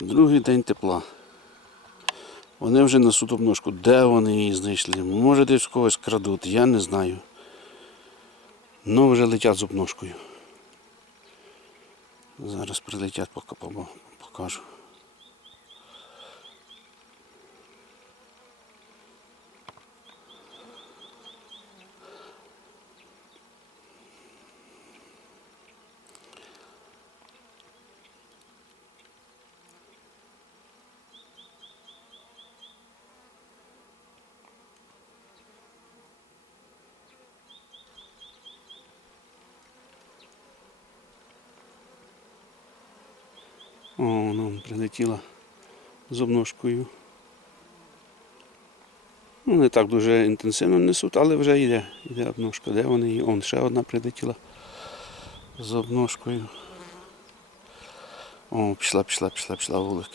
Другий день тепла. Вони вже на обножку. Де вони її знайшли? Може десь когось крадуть, я не знаю. Ну вже летять з обножкою. Зараз прилетять, поки покажу. О, ну, прилетіла з обножкою. Ну, не так дуже інтенсивно несуть, але вже йде. Йде обножка. Де вони? Он ще одна прилетіла з обножкою. О, пішла, пішла, пішла, пішла вулик.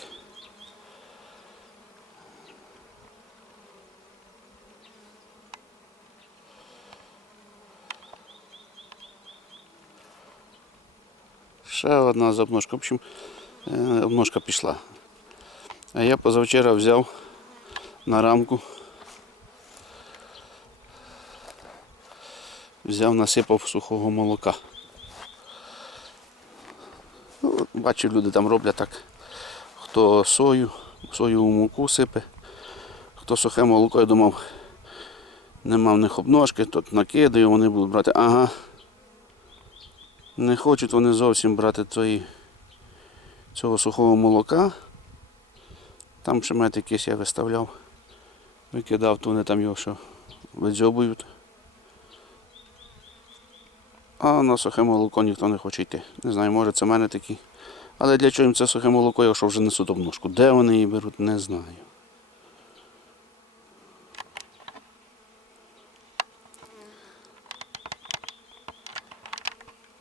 Ще одна з обножка. В общем, обножка пішла. А я позавчора взяв на рамку. Взяв, насипав сухого молока. Ну, бачу, люди там роблять так. Хто сою, соєву муку сипе, хто сухе молоко, я думав, нема в них обножки, тут накидаю, вони будуть брати. Ага. Не хочуть вони зовсім брати тої, цього сухого молока. Там шемет якийсь я виставляв. Викидав, то вони там його що видзьобують. А на сухе молоко ніхто не хоче йти. Не знаю, може це в мене такі. Але для чого їм це сухе молоко, якщо вже несуть обножку? Де вони її беруть, не знаю.